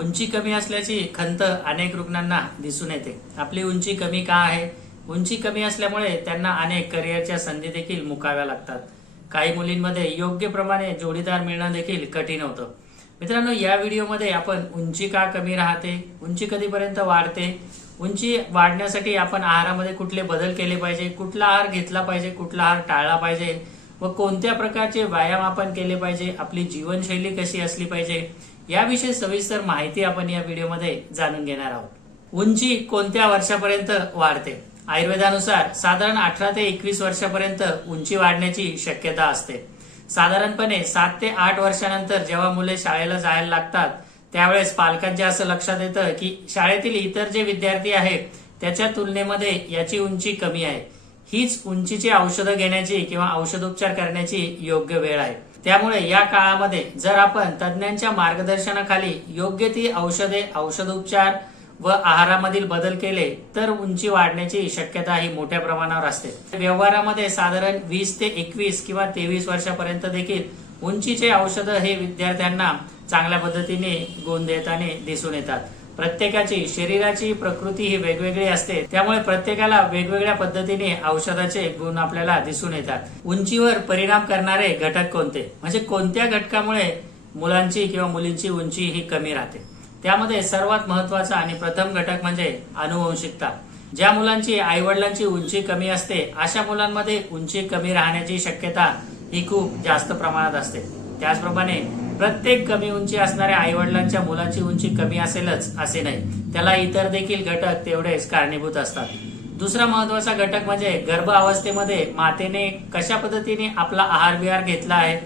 उंची कमी असल्याची खंत अनेक रुग्णांना दिसून येते. आपली उंची कमी का आहे? उंची कमी असल्यामुळे त्यांना अनेक करिअरच्या संधी देखील मुकाव्या लागतात. काही मुलींमध्ये योग्य प्रमाणे जोडीदार मिळणं देखील कठीण होतं. मित्रांनो या व्हिडिओमध्ये आपण उंची का कमी राहते? उंची कधीपर्यंत वाढते? उंची वाढण्यासाठी आपण आहारामध्ये कुठले बदल केले पाहिजे? कुठला आहार घेतला पाहिजे? कुठला आहार टाळला पाहिजे? व कोणत्या प्रकारचे व्यायाम आपण केले पाहिजे? आपली जीवनशैली कशी असली पाहिजे? याविषयी सविस्तर माहिती आपण या व्हिडिओमध्ये जाणून घेणार आहोत. उंची कोणत्या वर्षापर्यंत वाढते? आयुर्वेदानुसार साधारण अठरा ते एकवीस वर्षापर्यंत उंची वाढण्याची शक्यता असते. साधारणपणे सात ते आठ वर्षानंतर जेव्हा मुले शाळेला जायला लागतात त्यावेळेस पालकांच्या असं लक्षात येतं की शाळेतील इतर जे विद्यार्थी आहेत त्याच्या तुलनेमध्ये याची उंची कमी आहे. हीच उंचीची औषधं घेण्याची किंवा औषधोपचार करण्याची योग्य वेळ आहे. त्यामुळे या काळामध्ये जर आपण तज्ज्ञांच्या मार्गदर्शनाखाली योग्य ती औषधे औषधोपचार व आहारामधील बदल केले तर उंची वाढण्याची शक्यता ही मोठ्या प्रमाणावर असते. व्यवहारामध्ये साधारण वीस ते एकवीस किंवा तेवीस वर्षापर्यंत देखील उंचीचे औषधं हे विद्यार्थ्यांना चांगल्या पद्धतीने गुण देताना दिसून येतात. प्रत्येकाची शरीराची प्रकृती ही वेगवेगळी असते. त्यामुळे प्रत्येकाला वेगवेगळ्या पद्धतीने औषधाचे गुण आपल्याला दिसून येतात. उंचीवर परिणाम करणारे घटक कोणते? म्हणजे कोणत्या घटकामुळे मुलांची किंवा मुलींची उंची ही कमी राहते? त्यामध्ये सर्वात महत्त्वाचा आणि प्रथम घटक म्हणजे अनुवंशिकता ज्या मुलांची आई वडिलांची उंची कमी असते अशा मुलांमध्ये उंची कमी राहण्याची शक्यता ही खूप जास्त प्रमाणात असते. त्याचप्रमाणे प्रत्येक कमी उंची असणाऱ्या आईवडिलांच्या मुलाची मुलांची उंची कमी असेलच असे नाही. त्याला इतर देखील घटक तेवढेच कारणीभूत असतात. दुसरा महत्त्वाचा घटक म्हणजे गर्भ अवस्थेमध्ये मातेने कशा पद्धतीने आपला आहार विहार घेतला आहे?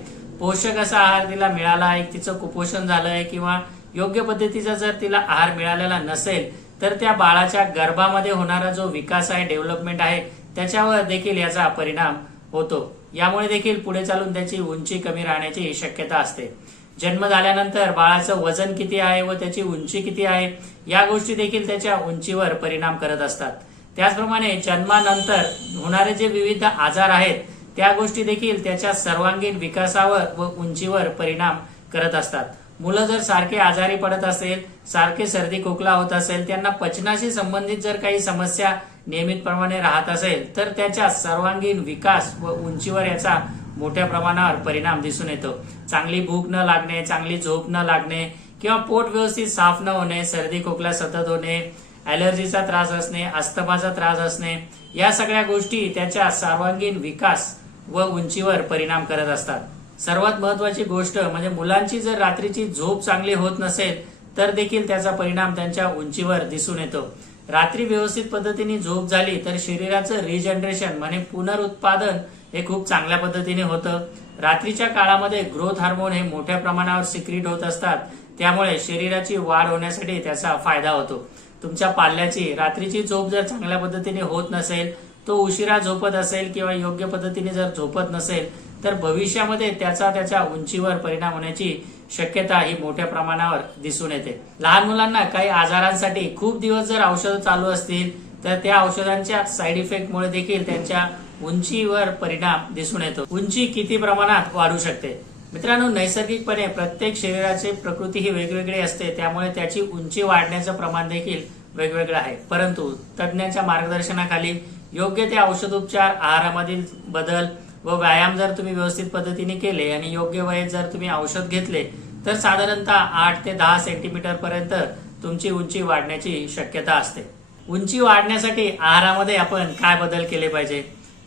पोषक असा आहार तिला मिळाला आहे तिचं कुपोषण झालं आहे किंवा योग्य पद्धतीचा जर तिला आहार मिळालेला नसेल तर त्या बाळाच्या गर्भामध्ये होणारा जो विकास आहे डेव्हलपमेंट आहे त्याच्यावर देखील याचा परिणाम होतो. यामुळे देखील पुढे चालून त्याची उंची कमी राहण्याची शक्यता असते. जन्म झाल्यानंतर बाळाचं वजन किती आहे व त्याची उंची किती आहे या गोष्टी देखील त्याच्या उंचीवर परिणाम करत असतात. त्याचप्रमाणे जन्मानंतर होणारे जे विविध आजार आहेत त्या गोष्टी देखील त्याच्या सर्वांगीण विकासावर व उंचीवर परिणाम करत असतात. मुलं जर सारखे आजारी पडत असेल सारखे सर्दी खोकला होत असेल त्यांना पचनाशी संबंधित जर काही समस्या नियमितप्रमाणे राहत असेल तर त्याच्या सर्वांगीण विकास व उंचीवर याचा मोठ्या प्रमाणावर परिणाम दिसून येतो. चांगली भूक न लागणे चांगली झोप न लागणे किंवा पोट व्यवस्थित साफ न होणे सर्दी खोकला सतत होणे ॲलर्जीचा त्रास असणे अस्तमाचा त्रास असणे या सगळ्या गोष्टी त्याच्या सर्वांगीण विकास व उंचीवर परिणाम करत असतात. सर्वात महत्वाची गोष्ट म्हणजे मुलांची जर रात्रीची झोप चांगली होत नसेल तर देखील त्याचा परिणाम त्यांच्या उंचीवर दिसून येतो. रात्री व्यवस्थित पद्धतीने झोप झाली तर शरीराचं रिजनरेशन म्हणजे पुनरुत्पादन हे खूप चांगल्या पद्धतीने होतं. रात्रीच्या काळामध्ये ग्रोथ हार्मोन हे मोठ्या प्रमाणावर सिक्रीट होत असतात. त्यामुळे शरीराची वाढ होण्यासाठी त्याचा फायदा होतो. तुमच्या पाल्याची रात्रीची झोप जर चांगल्या पद्धतीने होत नसेल तो उशिरा झोपत असेल किंवा योग्य पद्धतीने जर झोपत नसेल तर भविष्यामध्ये त्याचा त्याच्या उंचीवर परिणाम होण्याची शक्यता ही मोठ्या प्रमाणावर दिसून येते. लहान मुलांना काही आजारांसाठी खूप दिवस जर औषधं चालू असतील तर त्या औषधांच्या साईड इफेक्टमुळे देखील त्यांच्या उंचीवर परिणाम दिसून येतो. उंची किती प्रमाणात वाढू शकते? मित्रांनो नैसर्गिकपणे प्रत्येक शरीराची प्रकृती ही वेगवेगळी असते त्यामुळे त्याची उंची वाढण्याचं प्रमाण देखील वेगवेगळं आहे. परंतु तज्ज्ञांच्या मार्गदर्शनाखाली योग्य ते औषधोपचार आहारामधील बदल व व्यायाम जर तुम्ही व्यवस्थित पद्धतीने केले आणि योग्य वयेत जर तुम्ही औषध घेतले तर साधारणतः आठ ते दहा सेंटीमीटर पर्यंत तुमची उंची वाढण्याची शक्यता असते. उंची वाढण्यासाठी आहारामध्ये आपण काय बदल केले पाहिजे?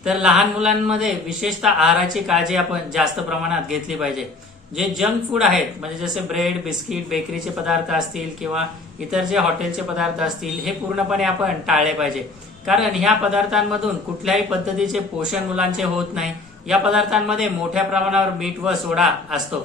तर लहान मुलांमध्ये विशेषतः आहाराची काळजी आपण जास्त प्रमाणात घेतली पाहिजे. जे जंक फूड आहेत म्हणजे जसे ब्रेड बिस्किट बेकरीचे पदार्थ असतील किंवा इतर जे हॉटेलचे पदार्थ असतील हे पूर्णपणे आपण टाळले पाहिजे. कारण ह्या पदार्थांमधून कुठल्याही पद्धतीचे पोषण मुलांचे होत नाही. या पदार्थांमध्ये मोठ्या प्रमाणावर मीठ व सोडा असतो.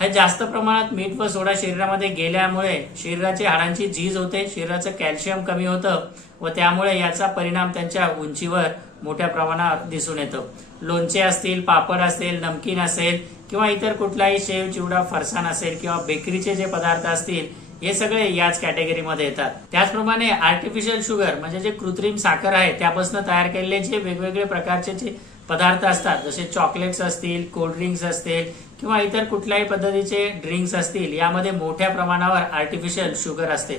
हे जास्त प्रमाणात मीठ व सोडा शरीरामध्ये गेल्यामुळे शरीराचे हाडांची झीज होते शरीराचं कॅल्शियम कमी होतं व त्यामुळे याचा परिणाम त्यांच्या उंचीवर मोठ्या प्रमाणात दिसून येतं. लोणचे असतील पापड असेल नमकीन असेल किंवा इतर कुठलाही शेव चिवडा फरसाण असेल किंवा बेकरीचे जे पदार्थ असतील हे सगळे याच कॅटेगरीमध्ये येतात. त्याचप्रमाणे आर्टिफिशियल शुगर म्हणजे जे कृत्रिम साखर आहे त्यापासून तयार केलेले जे वेगवेगळे प्रकारचे जे पदार्थ असतात जसे चॉकलेट्स असतील कोल्ड्रिंक्स असतील किंवा इतर कुठल्याही पद्धतीचे ड्रिंक्स असतील यामध्ये मोठ्या प्रमाणावर आर्टिफिशियल शुगर असते.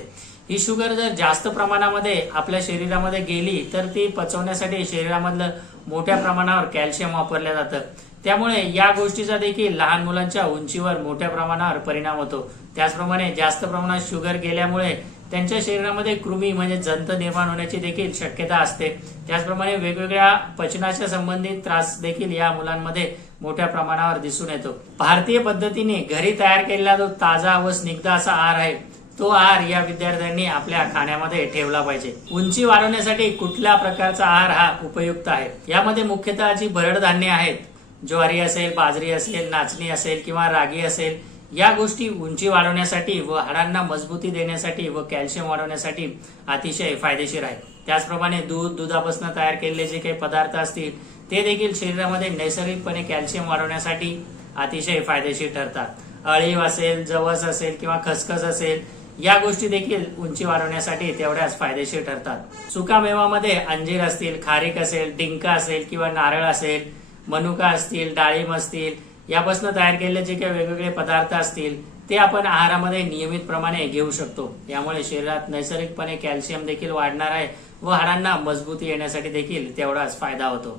ही शुगर जर जास्त प्रमाणामध्ये आपल्या शरीरामध्ये गेली तर ती पचवण्यासाठी शरीरामधलं मोठ्या प्रमाणावर कॅल्शियम वापरलं जातं. त्यामुळे या गोष्टीचा देखील लहान मुलांच्या उंचीवर मोठ्या प्रमाणावर परिणाम होतो. त्याचप्रमाणे जास्त प्रमाणात शुगर गेल्यामुळे त्यांच्या शरीरामध्ये कृमी म्हणजे जंत निर्माण होण्याची देखील शक्यता असते. त्याचप्रमाणे वेगवेगळ्या पचनाच्या संबंधित त्रास देखील या मुलांमध्ये मोठ्या प्रमाणावर दिसून येतो. भारतीय पद्धतीने घरी तयार केलेला जो ताजा व स्निग्ध असा आहार आहे तो आहार या विद्यार्थ्यांनी आपल्या खाण्यामध्ये ठेवला पाहिजे. उंची वाढवण्यासाठी कुठल्या प्रकारचा आहार हा उपयुक्त आहे? यामध्ये मुख्यतः जी भरडधान्ये आहेत ज्वारी असेल बाजरी असेल नाचणी असेल किंवा रागी असेल या गोष्टी उंची वाढवण्यासाठी व हाडांना मजबूती देण्यासाठी व कॅल्शियम वाढवण्यासाठी अतिशय फायदेशीर आहे. त्याचप्रमाणे दूध दुधापासून तयार केलेले जे काही पदार्थ असतील ते देखील शरीरामध्ये नैसर्गिकपणे कॅल्शियम वाढवण्यासाठी अतिशय फायदेशीर ठरतात. अळीव असेल जवस असेल किंवा खसखस असेल या गोष्टी देखील उंची वाढवण्यासाठी तेवढ्याच फायदेशीर ठरतात. सुकामेवामध्ये अंजीर असतील खारीक असेल डिंका असेल किंवा नारळ असेल मनुका असतील डाळिंब असतील यापासून तयार केलेले जे काही वेगवेगळे पदार्थ असतील ते आपण आहारामध्ये नियमितप्रमाणे घेऊ शकतो. यामुळे शरीरात नैसर्गिकपणे कॅल्शियम देखील वाढणार आहे व हाडांना मजबूती येण्यासाठी देखील तेवढाच फायदा होतो.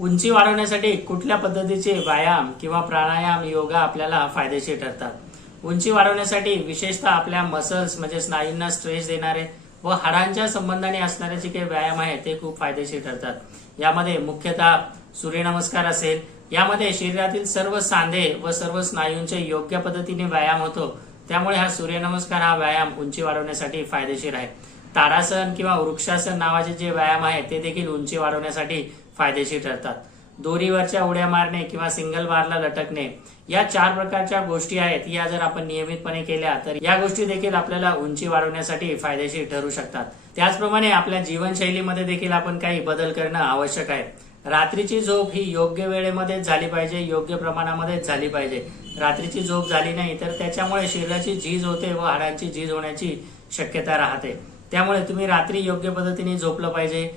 उंची वाढवण्यासाठी कुठल्या पद्धतीचे व्यायाम किंवा प्राणायाम योगा आपल्याला फायदेशीर ठरतात. उंची वाढवण्यासाठी विशेषतः आपल्या मसल्स म्हणजे स्नायूंना स्ट्रेस देणारे व हाडांच्या संबंधाने असणारे जे काही व्यायाम आहे ते खूप फायदेशीर ठरतात. यामध्ये मुख्यतः सूर्यनमस्कार असेल यामध्ये शरीरातील सर्व सांधे व सर्व स्नायूंचे योग्य पद्धतीने व्यायाम होतो. त्यामुळे हा सूर्यनमस्कार हा व्यायाम उंची वाढवण्यासाठी फायदेशीर आहे. ताडासन किंवा वृक्षासन नावाचे जे व्यायाम आहे ते देखील उंची वाढवण्यासाठी फायदेशीर ठरतात. दोरीवरच्या उड्या मारणे किंवा सिंगल बारला लटकणे या चार प्रकारच्या गोष्टी आहेत या जर आपण नियमितपणे केल्या तर या गोष्टी देखील आपल्याला उंची वाढवण्यासाठी फायदेशीर ठरू शकतात. त्याचप्रमाणे आपल्या जीवनशैलीमध्ये देखील आपण काही बदल करणं आवश्यक आहे. रात्रीची झोप ही योग्य वेळेमध्ये झाली पाहिजे योग्य प्रमाणामध्ये झाली पाहिजे. रात्रीची झोप झाली नाही तर त्याच्यामुळे शरीराची झीज होते व हाडांची झीज होण्याची शक्यता राहते. त्यामुळे तुम्ही रात्री योग्य पद्धतीने झोपलं पाहिजे.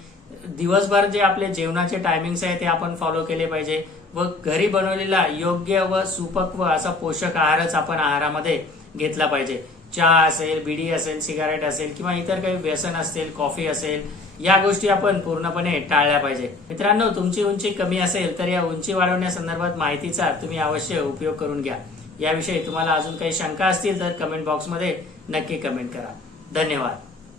दिवसभर जे आपले जेवणाचे टायमिंग्स आहे ते आपण फॉलो केले पाहिजे व घरी बनवलेला योग्य व सुपक्व असा पोषक आहारच आपण आहारामध्ये घेतला पाहिजे. चहा असेल बिडी असेल सिगारेट असेल किंवा इतर काही व्यसन असेल कॉफी असेल या गोष्टी आपण पूर्णपणे टाळल्या पाहिजे. मित्रांनो तुमची उंची कमी असेल तर या उंची वाढवण्यासंदर्भात माहितीचा तुम्ही अवश्य उपयोग करून घ्या. याविषयी तुम्हाला अजून काही शंका असतील तर कमेंट बॉक्समध्ये नक्की कमेंट करा. धन्यवाद.